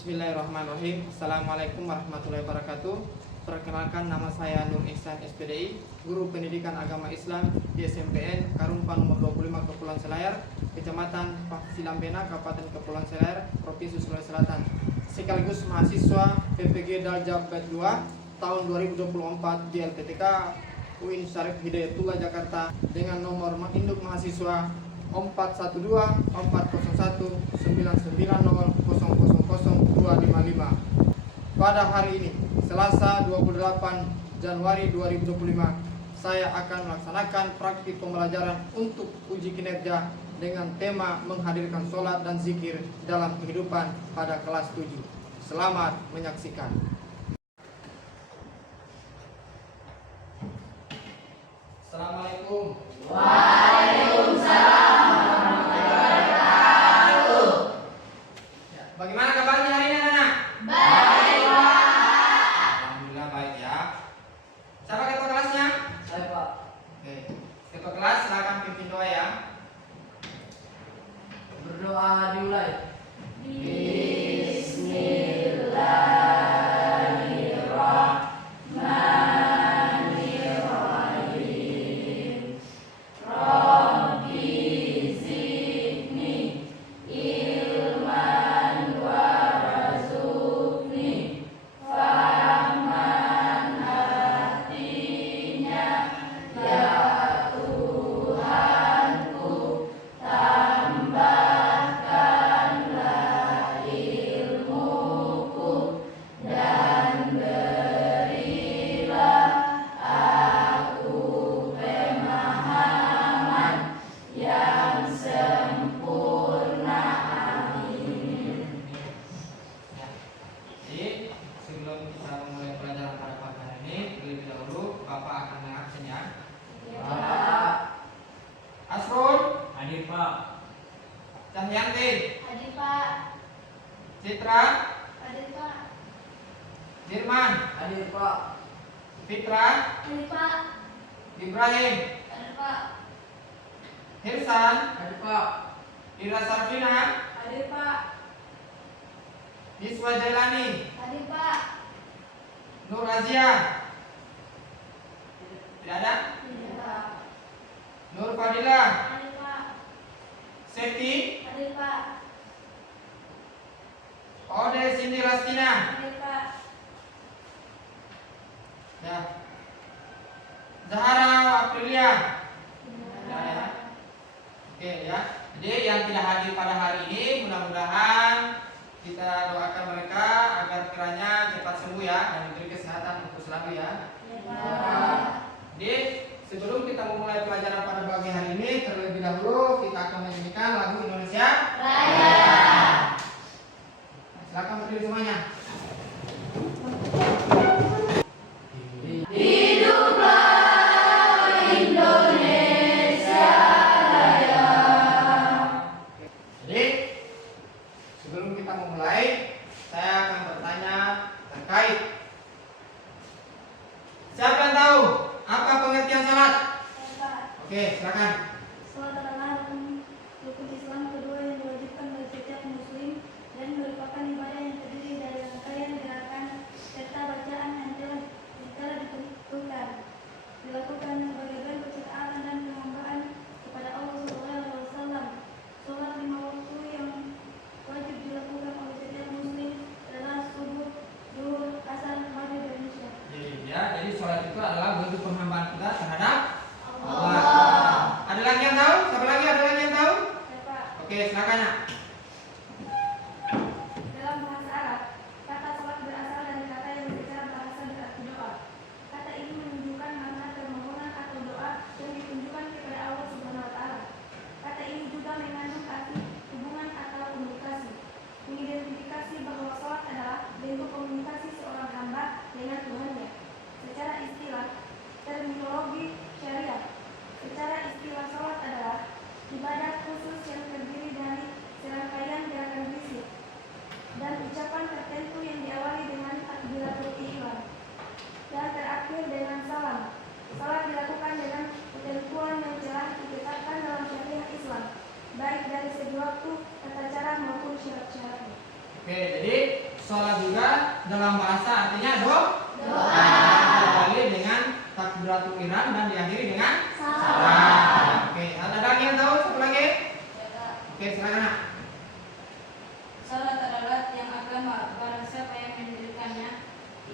Bismillahirrahmanirrahim. Assalamualaikum warahmatullahi wabarakatuh. Perkenalkan, nama saya Nur Ihsan SPDI, Guru Pendidikan Agama Islam di SMPN Karumpa nomor 25 Kepulauan Selayar, Kecamatan Silambena, Kabupaten Kepulauan Selayar, Provinsi Sulawesi Selatan. Sekaligus mahasiswa PPG Daljab Bet 2 tahun 2024 di LPTK UIN Syarif Hidayatullah Jakarta dengan nomor induk mahasiswa 412-401-990-000255. Pada hari ini, Selasa 28 Januari 2025, saya akan melaksanakan praktik pembelajaran untuk uji kinerja dengan tema menghadirkan sholat dan zikir dalam kehidupan pada kelas 7. Selamat menyaksikan. Assalamualaikum. Bagaimana kabarnya hari ini, anak-anak? Baik, Pak. Alhamdulillah baik ya. Siapa ketua kelasnya? Saya, Pak. Oke. Ketua kelas silakan pimpin doa ya. Berdoa dimulai. Bismillahirrahmanirrahim. Rabbi zidni ilman warzuqni fahman, artinya ya Tuhanku, tambahkanlah ilmuku dan berilah aku pemahaman yang sempurna. Amin. Ya. Jadi sebelum kita memulai pelajaran pada pagi hari ini, terlebih dahulu Bapak akan mengabsen ya. Pak. Asrul, Hadir, Pak. Cahyanti, Hadir, Pak. Citra, Hadir, Pak. Dirman, Hadir, Pak. Fitra, Hadir, Pak. Ibrahim, Hadir, Pak. Hirsan, Hadir, Pak. Ira Sarfina, Hadir, Pak. Niswa Jailani, Hadir, Pak. Nur Azia. Tidak ada? Hadir, Pak. Nur Fadila, Hadir, Pak. Seti, Hadir, Pak. Ode Cindy Rastina. Hadir, Pak. Ya. Zahara Aprilia. Tidak ada. Oke ya. Jadi yang tidak hadir pada hari ini, mudah-mudahan kita doakan mereka agar kiranya cepat sembuh ya dan diberi kesehatan untuk selalu ya. Hadir, Pak. Jadi sebelum kita memulai pelajaran pada pagi hari ini, terlebih dahulu kita akan menyanyikan lagu Indonesia Raya. Silakan berdiri semuanya. Hiduplah Indonesia Raya. Jadi sebelum kita memulai, saya akan bertanya terkait. Siapa yang tahu apa pengertian salat? Hadir, Pak. Oke, silakan. Salat adalah rukun Islam kedua yang diwajibkan bagi setiap muslim dan merupakan ibadah yang terdiri dari rangkaian gerakan serta bacaan yang telah ditentukan, dilakukan sebagai bentuk ketaatan dan penghambaan kepada Allah SWT. Sholat 5 waktu yang wajib dilakukan oleh setiap muslim adalah subuh, zuhur, asar, maghrib, dan isya. Jadi sholat itu adalah bentuk penghambaan kita terhadap Allah. Allah. Ada lagi yang tahu? Siapa lagi? Ada lagi yang tahu? Ya, Pak. Oke, silakan nak. Dalam bahasa Arab, kata sholat berasal dari kata yang secara bahasa berarti doa. Kata ini menunjukkan makna permohonan atau doa yang ditunjukkan kepada Allah Subhanahu wa Ta'ala. Kata ini juga mengandung arti hubungan atau komunikasi, mengidentifikasi bahwa sholat adalah bentuk komunikasi seorang hamba dengan Tuhannya. Secara istilah, terminologi syariat, secara istilah sholat adalah ibadah khusus yang terdiri dari serangkaian gerakan fisik dan ucapan tertentu yang diawali dengan takbiratul ihram dan terakhir dengan salam. Salat dilakukan dengan ketentuan yang telah ditetapkan dalam syariat Islam, baik dari segi waktu, tata cara maupun syarat-syaratnya. Oke, jadi sholat juga dalam bahasa artinya doa. Diawali dengan takbiratul ihram dan diakhiri dengan salam. Oke, ada lagi yang tahu? Satu lagi? Oke, silakan Nak. Salat adalah tiang agama. Barang siapa yang mendirikannya,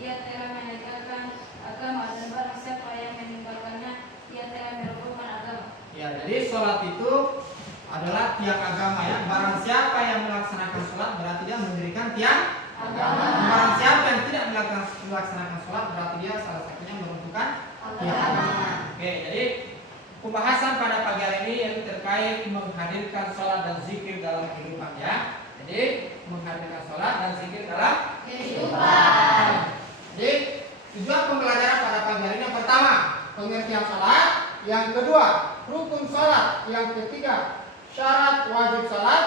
ia telah menegakkan agama, dan barang siapa yang meninggalkannya, ia telah merobohkan agama. Ya, jadi sholat itu adalah tiang agama ya. Barang siapa yang melaksanakan sholat berarti dia mendirikan tiang agama. Barang siapa yang tidak melaksanakan sholat berarti dia salah satunya meruntuhkan tiang agama. Oke, jadi pembahasan pada pagi hari ini yaitu terkait menghadirkan sholat dan zikir dalam kehidupan ya. Jadi menghadirkan sholat dan zikir dalam Kehidupan. Jadi tujuan pembelajaran pada pagi hari ini yang pertama pengertian sholat, yang kedua rukun sholat, yang ketiga syarat wajib sholat,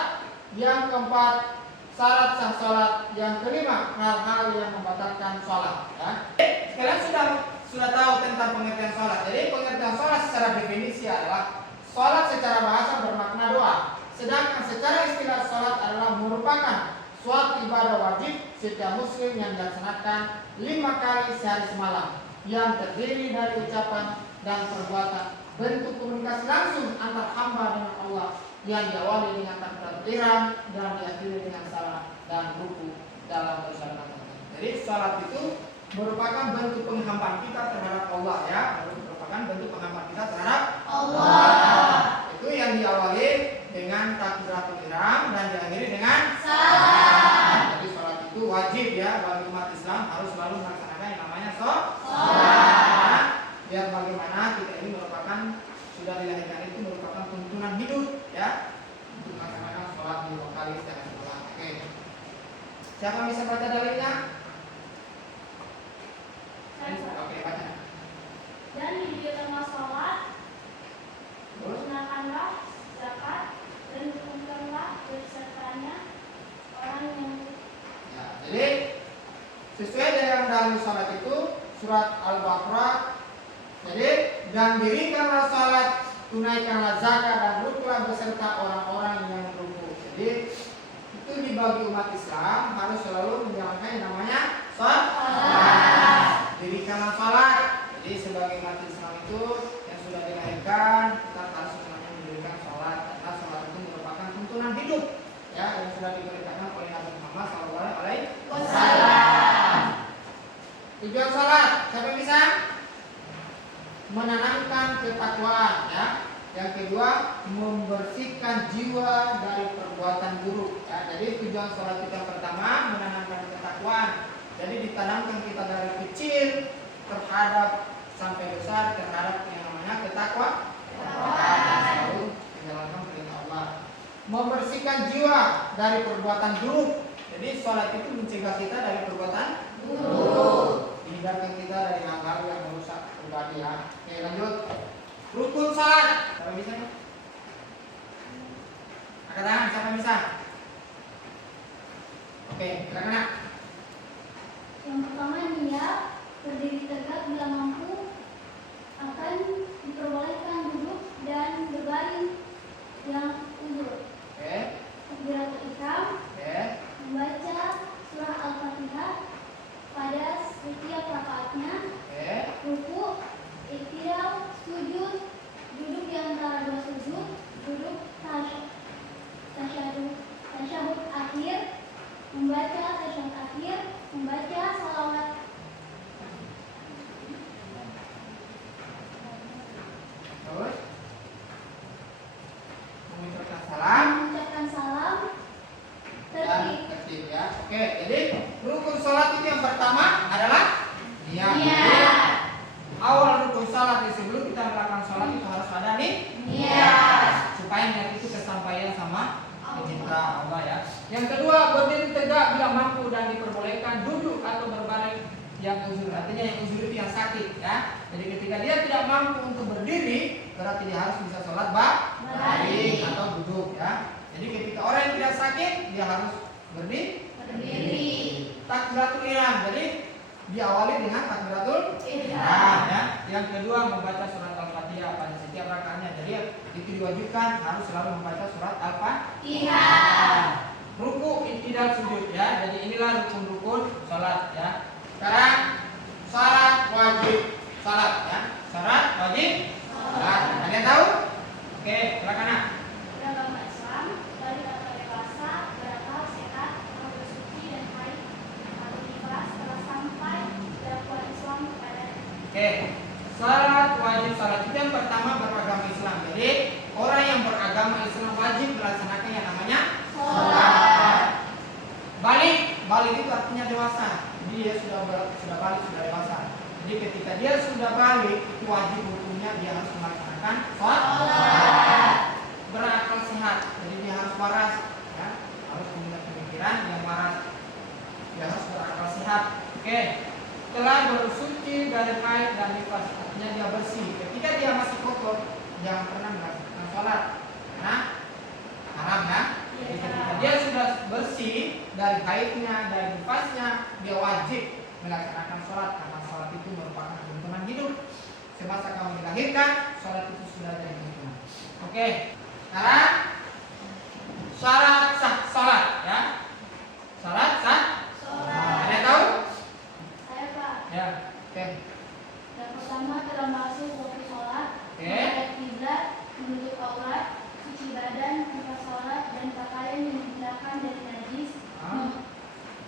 yang keempat syarat sah sholat, yang kelima hal-hal yang membatalkan sholat. Ya. Kalian sudah tahu tentang pengertian sholat. Jadi pengertian sholat secara definisi adalah sholat secara bahasa bermakna doa. Sedangkan secara istilah sholat adalah merupakan suatu ibadah wajib setiap muslim yang dilaksanakan 5 kali sehari semalam, yang terdiri dari ucapan dan perbuatan, bentuk komunikasi langsung antar hamba dengan Allah, yang diawali dengan takbiratul ihram dan diakhiri dengan salam dan ruku dalam bersyarat. Jadi sholat itu merupakan bentuk penghambaan kita terhadap Allah ya, merupakan bentuk penghambaan kita terhadap Allah. Itu yang diawali dengan takbiratul ihram dan diakhiri dengan salam. Jadi sholat itu wajib ya bagi umat Islam, harus selalu melaksanakan yang namanya sholat. Biar bagaimana kita ini merupakan sudah dilahirkan itu merupakan tuntunan hidup ya untuk melaksanakan sholat 5 kali sehari semalam. Oke. Siapa bisa baca dalilnya? Oke, baca. Dan didirikanlah sholat, gunakanlah zakat, dan dukungkanlah bersertanya orang yang Ya, jadi sesuai dengan dalil sholat itu surat Al-Baqarah. Jadi dan dirikanlah sholat, tunaikanlah zakat dan ruklah beserta orang-orang yang ruku. Jadi itu dibagi umat Islam harus selalu menjalankan yang namanya sholat. Dirikanlah sholat. Jadi sebagai umat Islam itu yang sudah dilahirkan kita harus semuanya mendirikan sholat karena sholat itu merupakan tuntunan hidup ya yang sudah diberitakan oleh Nabi Muhammad SAW. Tujuan sholat siapa yang bisa? Menanamkan ketakwaan ya. Yang kedua membersihkan jiwa dari perbuatan buruk ya. Jadi tujuan sholat kita yang pertama menanamkan ketakwaan. Jadi ditanamkan kita dari kecil terhadap sampai besar terhadap yang namanya ketakwaan. Selalu menjalankan perintah Allah. Membersihkan jiwa dari perbuatan buruk. Jadi sholat itu mencegah kita dari perbuatan buruk. Menghindarkan kita dari hal-hal yang merusak pribadi ya. Oke, lanjut. Rukun sholat. Siapa bisa? Angkat tangan, siapa bisa? Oke, silakan Nak. yang pertama niat, berdiri tegak bila mampu, akan diperbolehkan duduk dan berbaring yang uzur. Oke. Takbiratul ihram, Oke. membaca surah Al-Fatihah pada setiap rakaatnya, Oke. ruku, iktidal, sujud, duduk di antara dua sujud, duduk tasyahud akhir, membaca tasyahud akhir, membaca salawat. Terus mengucapkan salam Mengucapkan salam, dan tertib. tertib ya. Oke, jadi rukun sholat itu yang pertama adalah niat. Niat. Awal rukun sholat sebelum kita melakukan sholat itu harus ada nih Niat. supaya niat itu kesampaian sama pencipta Allah ya. Yang kedua berdiri tegak bila mampu dan diperbolehkan duduk atau berbaring yang uzur. Artinya yang uzur itu yang sakit ya. Jadi ketika dia tidak mampu untuk berdiri berarti dia harus bisa sholat baring atau duduk ya. Jadi ketika orang yang tidak sakit dia harus berdiri. Takbiratul ihram. Jadi diawali dengan takbiratul ihram ya. Yang kedua membaca surat Al-Fatihah pada setiap rakaatnya. Jadi itu diwajibkan harus selalu membaca surat Al-Fatihah. Ruku, iktidal, sujud ya. Jadi inilah rukun-rukun Oke. Syarat wajib salat itu yang pertama beragama Islam. Jadi orang yang beragama Islam wajib melaksanakan yang namanya salat. Balik itu artinya dewasa. Jadi dia sudah balik, sudah dewasa. Jadi ketika dia sudah balik, itu wajib hukumnya dia harus melaksanakan salat. Berakal sehat. Jadi dia harus waras, ya. Harus punya pemikiran yang waras. Dia harus berakal sehat. Oke. Telah bersuci dari haid dan nifas, artinya dia bersih. Ketika dia masih kotor, jangan pernah melaksanakan sholat, karena haram ya. Jadi ketika dia sudah bersih dari haidnya, dari nifasnya, dia wajib melaksanakan sholat, karena sholat itu merupakan tuntunan hidup. Semasa kamu dilahirkan, sholat itu sudah jadi tuntunan. Oke. Sekarang syarat sah sholat ya. Syarat sah sholat. Ada yang tahu? Ya, oke. Yang pertama telah masuk waktu sholat, Oke. menghadap kiblat, menutup aurat, cuci badan, tempat sholat dan pakaian yang digunakan dari najis,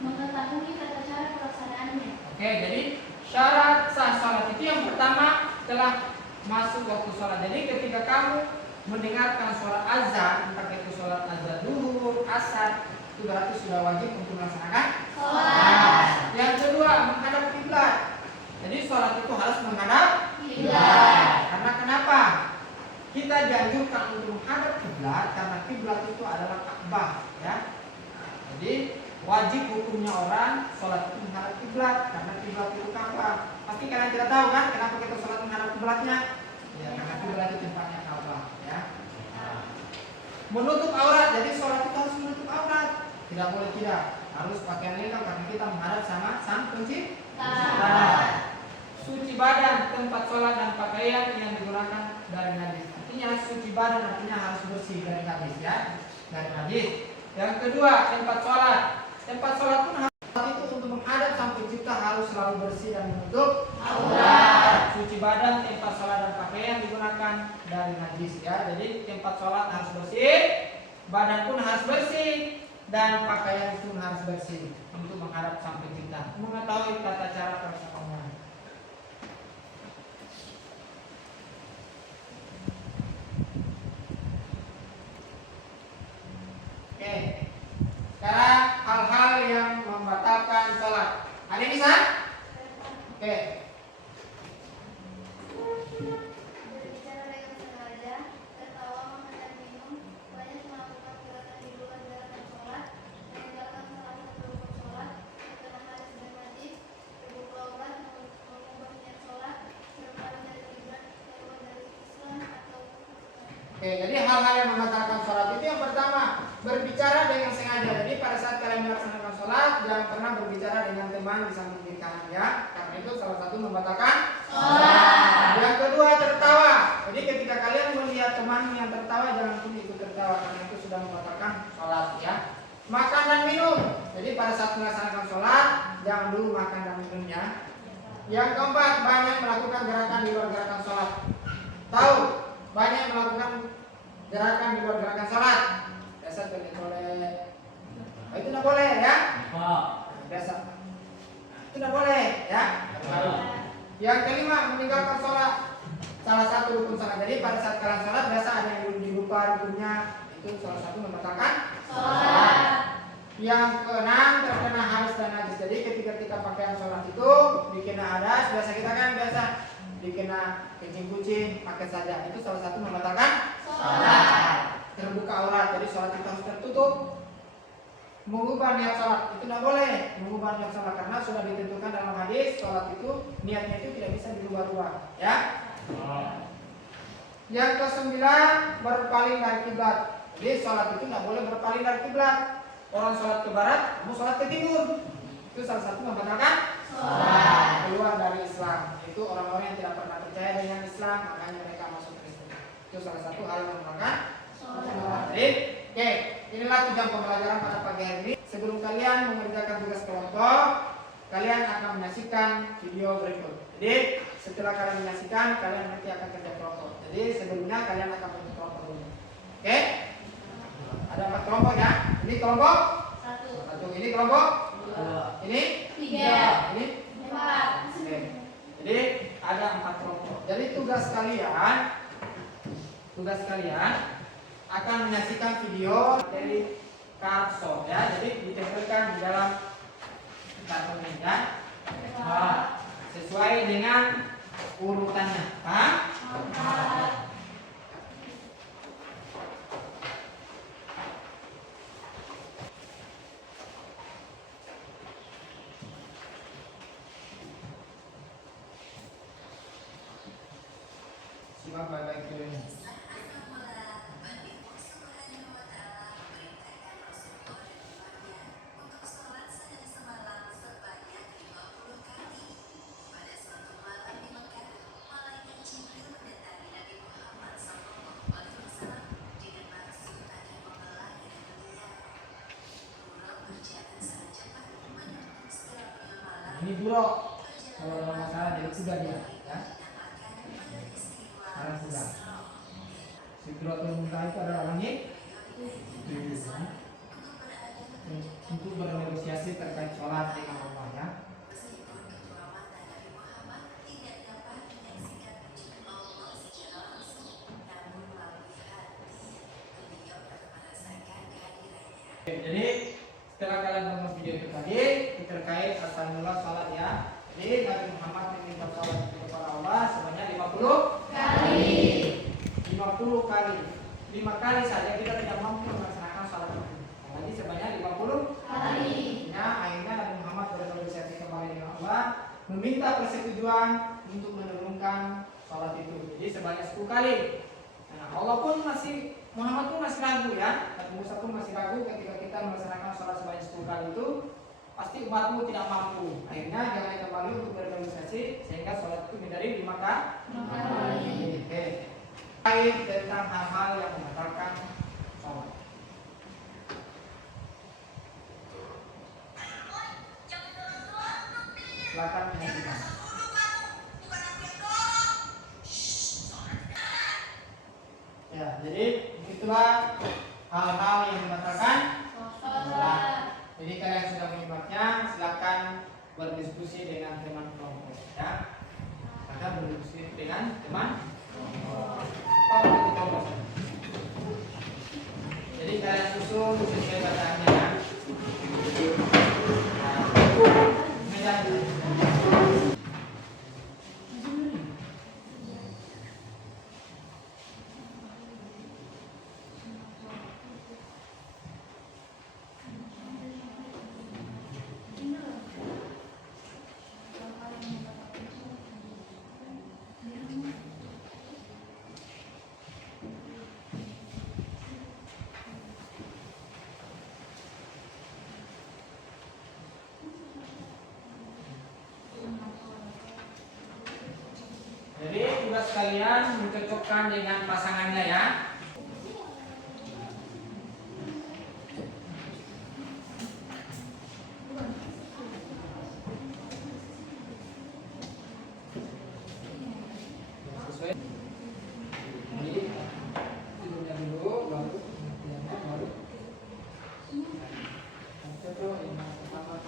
mengetahui tata cara pelaksanaannya. Oke, jadi syarat sah sholat itu yang pertama telah masuk waktu sholat. Jadi ketika kamu mendengarkan suara azan, entah itu sholat azan duhur, asar, itu berarti sudah wajib untuk melaksanakan sholat. Yang kedua, menghadap kiblat. Jadi sholat itu harus menghadap kiblat. Karena kenapa? Kita dianjurkan untuk menghadap kiblat karena kiblat itu adalah Ka'bah, ya. Jadi wajib hukumnya orang sholat itu menghadap kiblat karena kiblat itu Ka'bah. Pasti kalian tidak tahu kan kenapa kita sholat menghadap kiblatnya? Ya, karena kiblat itu tempatnya Ka'bah, ya. Menutup aurat, jadi sholat itu harus menutup aurat. Tidak boleh tidak, harus pakaian lengkap karena kita menghadap sama Sang Pencipta. Suci badan, tempat sholat dan pakaian yang digunakan dari najis. Artinya suci badan artinya harus bersih dari najis, ya, dari najis. Yang kedua, tempat sholat. Tempat sholat pun harus itu untuk menghadap Sang Pencipta harus selalu bersih dan menutup aurat. Suci badan, tempat sholat dan pakaian digunakan dari najis, ya. Jadi tempat sholat harus bersih, badan pun harus bersih, dan pakaian pun harus bersih untuk menghadap Sang Pencipta. Mengetahui tata cara pelaksanaannya. Oke. Sekarang hal-hal yang membatalkan sholat. Ada yang bisa? Oke. Berbicara dengan sengaja, tertawa, makan dan minum, banyak melakukan gerakan di luar gerakan sholat, meninggalkan salah satu rukun sholat, terkena hadis dan najis, terbuka aurat, mengubah niat sholat, berpaling dari kiblat, keluar dari Islam atau Oke, jadi hal-hal yang membatalkan sholat itu yang pertama berbicara dengan sengaja. Jadi pada saat kalian melaksanakan sholat jangan pernah berbicara dengan teman di samping kiri kanan, ya, karena itu salah satu membatalkan sholat. Yang kedua tertawa. Jadi ketika kalian melihat teman yang tertawa jangan pun ikut tertawa karena itu sudah membatalkan sholat, ya. Makan dan minum. Jadi pada saat melaksanakan sholat jangan dulu makan dan minumnya. Yang keempat banyak melakukan gerakan di luar gerakan sholat. Tahu? Banyak melakukan gerakan di luar gerakan sholat. Biasa boleh. Itu tidak boleh, ya. Biasa. Itu tidak boleh, ya. Yang kelima meninggalkan sholat. Salah satu rukun sholat. Jadi pada saat kalian sholat biasa ada yang dilupa rukunnya. Itu salah satu membatalkan sholat. Yang keenam terkena hadas dan najis. Jadi ketika kita pakaian sholat itu dikena hadas, biasa kita kan dikena kencing kucing, pakai saja. Itu salah satu membatalkan sholat. Terbuka aurat, jadi sholat kita harus tertutup. Mengubah niat sholat itu tidak boleh. Mengubah niat sholat karena sudah ditentukan dalam hadis sholat itu niatnya itu tidak bisa dirubah-rubah, ya. Yang kesembilan berpaling dari kiblat. Jadi sholat itu tidak boleh berpaling dari kiblat. Orang sholat ke barat, kamu sholat ke timur. Itu salah satu membatalkan sholat. Keluar dari Islam. Itu orang-orang yang tidak pernah percaya dengan Islam, makanya mereka masuk Kristen. Itu salah satu hal yang membatalkan sholat. Jadi, oke, inilah tujuan pembelajaran pada pagi hari ini. Sebelum kalian mengerjakan tugas kelompok, kalian akan menyaksikan video berikut. Jadi, setelah kalian menyaksikan, kalian nanti akan kerja kelompok. Jadi, sebelumnya kalian akan bentuk kelompok dulu. Oke? Ada 4 kelompok, ya. Ini kelompok 1. Ini kelompok 2. Ini 3. Ini 4. Oke. Jadi ada 4 kelompok. Jadi tugas kalian akan menyaksikan video dari karton ya. Jadi ditempelkan di dalam karton ini ya. Sesuai dengan urutannya. Paham? Simak baik-baik videonya. Ini buro, kalau dalam masalah jadi kuda dia, ya. Orang kuda. Si buro muntah itu adalah orangnya untuk bernegosiasi terkait sholat dengan Allah ya. Jadi setelah kalian nonton video itu tadi terkait asal mula salat ya. Jadi Nabi Muhammad meminta salat kepada Allah sebanyak 50 kali. 50 kali. 5 kali saja kita tidak mampu melaksanakan salat itu. Jadi sebanyak 50 kali. Ya, akhirnya Nabi Muhammad bernegosiasi kembali dengan Allah, meminta persetujuan untuk menurunkan salat itu. Jadi sebanyak 10 kali. Nah, Allah pun Muhammad pun masih ragu ya. Nabi Musa pun masih ragu ketika kita melaksanakan sholat sebanyak 10 kali itu pasti umatmu tidak mampu. Akhirnya jangan kembali untuk bernegosiasi sehingga sholat itu menjadi 5 kali. Oke. Terkait tentang hal-hal yang membatalkan sholat. Silakan menyaksikan. Ya, jadi itulah hal-hal yang membatalkan sholat. Jadi kalian sudah menyimaknya, silakan berdiskusi dengan teman kelompok ya. Silakan berdiskusi dengan teman kelompok. Jadi kalian susun sesuai bacaannya ya. Jadi tugas kalian mencocokkan dengan pasangannya ya. Sesuai. Jadi tidurnya dulu, baru pengertiannya, baru. Cocok yang pertama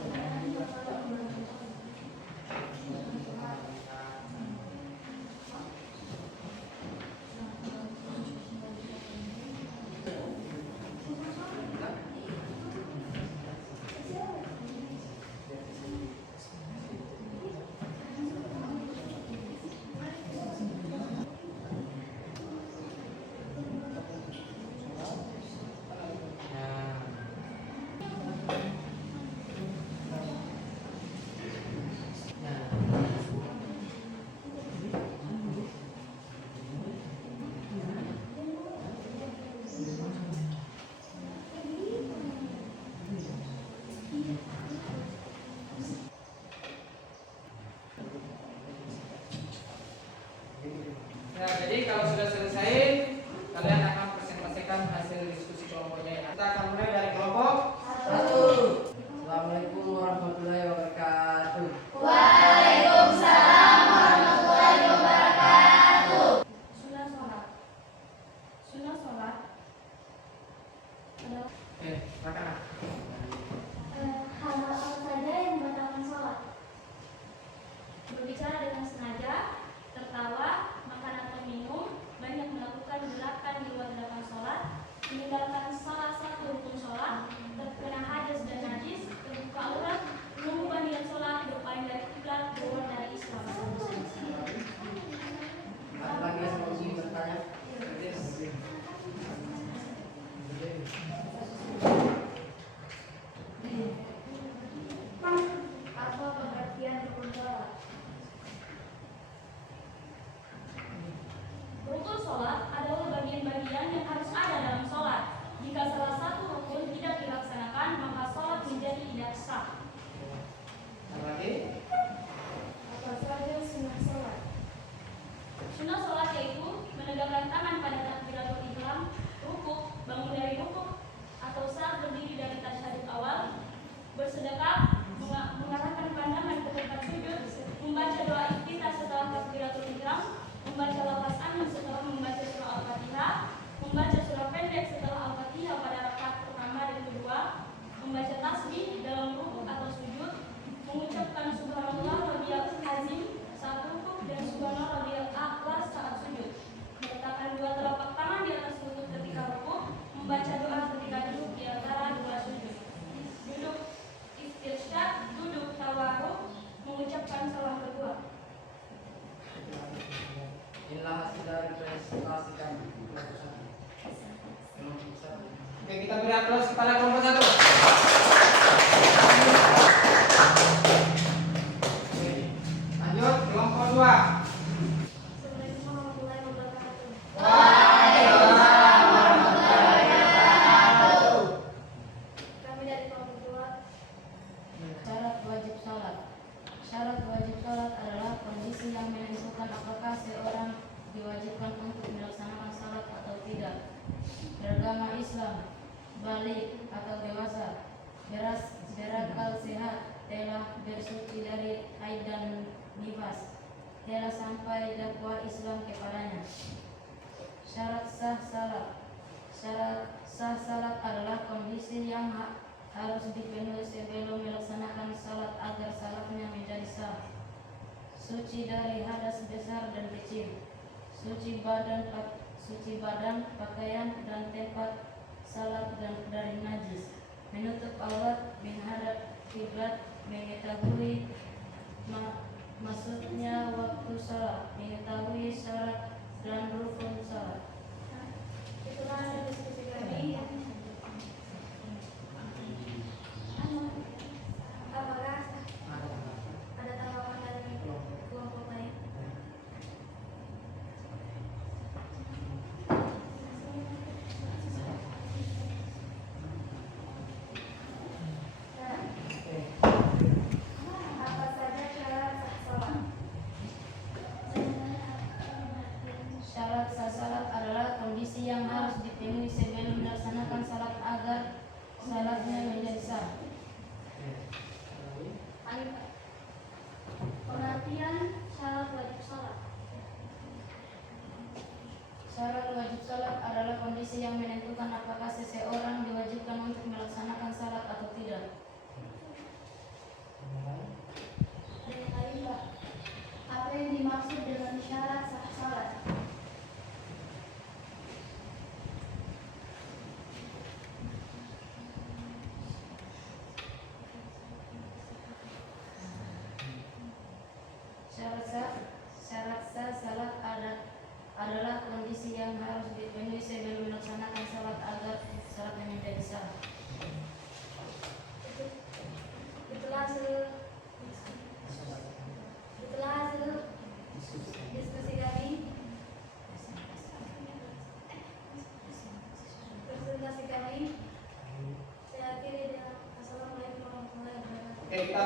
aplaus kepada kelompok 1. Lanjut kelompok 2. Assalamualaikum warahmatullahi wabarakatuh. Waalaikumsalam warahmatullahi wabarakatuh. Kami dari kelompok 2. Syarat wajib sholat. Syarat wajib sholat adalah kondisi yang menentukan apakah seorang diwajibkan untuk melaksanakan sholat atau tidak. Beragama Islam, balik atau dewasa, berakal sehat, telah bersuci dari haid dan nifas, telah sampai dakwah Islam kepadanya. Syarat sah salat. Syarat sah salat adalah kondisi yang harus dipenuhi sebelum melaksanakan salat agar salatnya menjadi sah. Suci dari hadas besar dan kecil, suci badan, pakaian dan tempat salat dan dari najis, menutup aurat, menghadap kiblat, mengetahui maksudnya waktu salat, mengetahui syarat dan rukun salat. Itulah hasil diskusi kami. Apakah ada tanggapan dari kelompok lain? Apa saja syarat sah salat? Syarat sah salat adalah kondisi yang harus dipenuhi sebelum melaksanakan salat agar salatnya menjadi sah. Pengertian syarat wajib salat. Syarat wajib salat adalah kondisi yang menentukan apakah seseorang diwajibkan untuk melaksanakan salat atau tidak. Dari lain, Pak. Apa yang dimaksud dengan syarat sah salat? Syarat sah salat adalah kondisi yang harus dipenuhi sebelum melaksanakan salat agar salatnya menjadi sah. Itulah hasil diskusi kami. Presentasi kami. Saya akhiri dengan Assalamualaikum warahmatullahi wabarakatuh. Oke, kita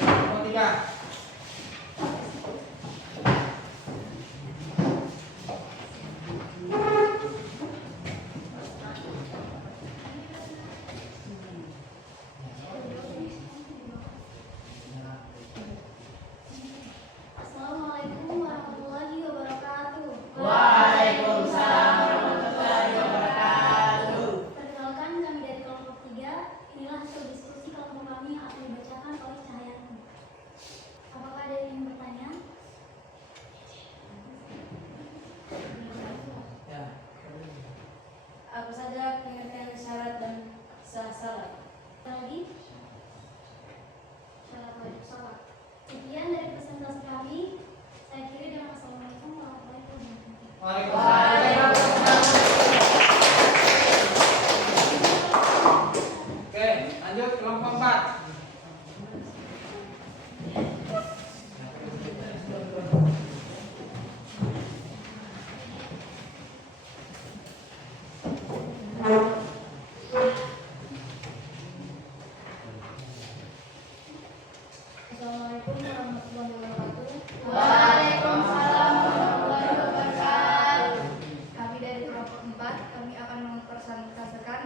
kelompok 3. Assalamualaikum warahmatullahi wabarakatuh. Waalaikumsalam warahmatullahi wabarakatuh. Perkenalkan, kami dari kelompok 3. Inilah hasil diskusi kelompok kami yang akan dibacakan oleh Cahyani. Apakah ada yang ingin bertanya? Ya. Apa saja pengertian syarat dan sah salat? Lagi syarat wajib salat. Sekian dari presentasi kami. Saya akhiri dengan Assalamualaikum warahmatullahi wabarakatuh. Waalaikumsalam. Oke, lanjut kelompok 4. Assalamualaikum warahmatullahi wabarakatuh. Waalaikumsalam warahmatullahi wabarakatuh. Kami dari kelompok 4, kami akan mempresentasikan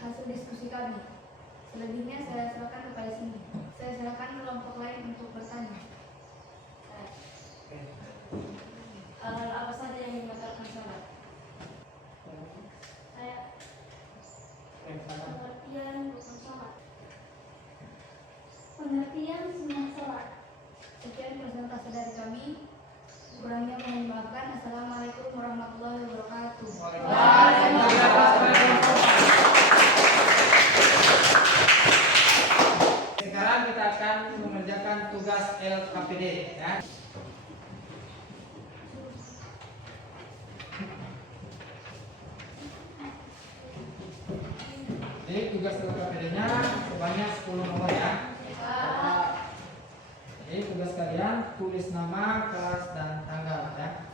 hasil diskusi kami. Selebihnya saya serahkan kepada sini. Saya serahkan kelompok lain untuk bertanya. Hal apa saja yang membatalkan salat? Saya pengertian rukun salat. Pengertian sunnah salat. Sekian presentasi dari kami. Kurangnya mohon dimaafkan. Assalamualaikum warahmatullahi wabarakatuh. Sekarang Jadi tugas LKPD-nya sebanyak 10 nomor ya. Jadi tugas kalian tulis nama, kelas, dan tanggal ya.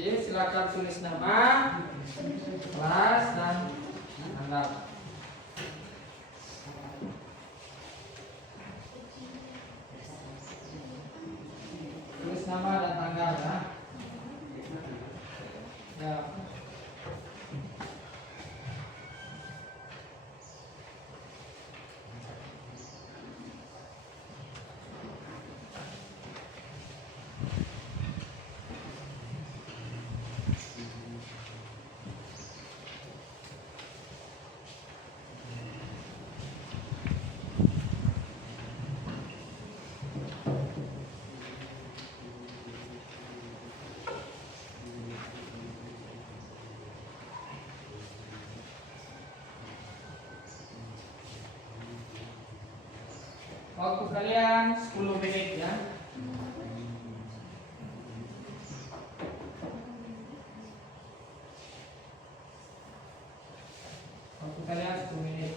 Jadi silakan tulis nama, kelas, dan tanggal. Tulis nama dan tanggal ya. Ya. Waktu kalian 10 menit ya. Waktu kalian 10 menit.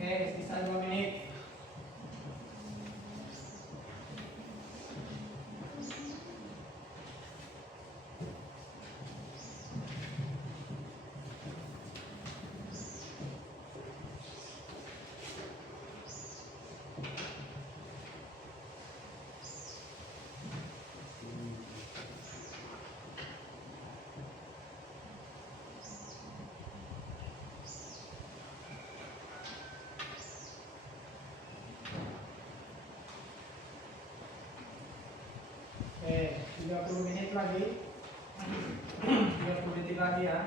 Oke, sisa 2 menit. Oke, 30 menit lagi. 30 detik lagi ya.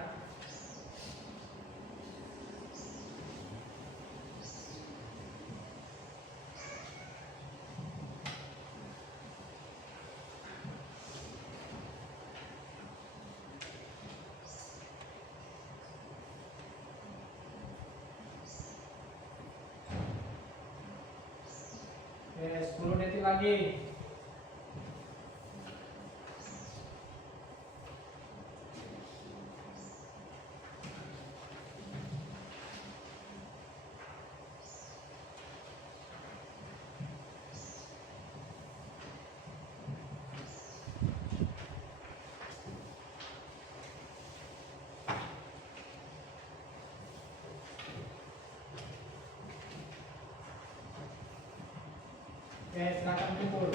Oke, 10 detik lagi. Oke, silakan kumpul.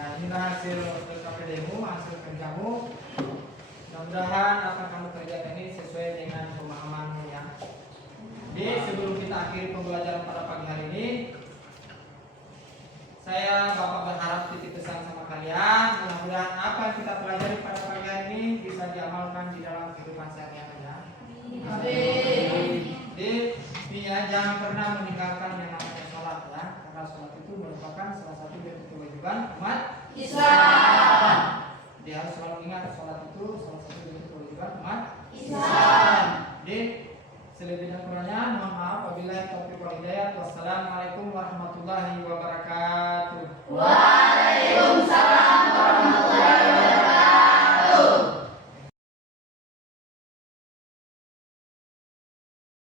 Nah, inilah hasil KPD-mu, hasil kerjamu. Mudah-mudahan apa kamu kerjakan ini sesuai dengan pemahamanmu ya. Jadi sebelum kita akhiri pembelajaran pada pagi hari ini, saya Bapak berharap titip pesan sama kalian. Mudah-mudahan apa yang kita pelajari pada pagi hari ini bisa diamalkan di dalam kehidupan sehari-hari ya. Jadi ya, jangan pernah meninggalkan yang namanya sholat ya, karena sholat itu merupakan salah satu bentuk kewajiban umat Islam. Dia harus selalu ingat sholat itu salah satu bentuk kewajiban umat Islam. Jadi selebih dan kurangnya mohon maaf. Wabillahi taufiq wal hidayah. Wassalamualaikum warahmatullahi wabarakatuh.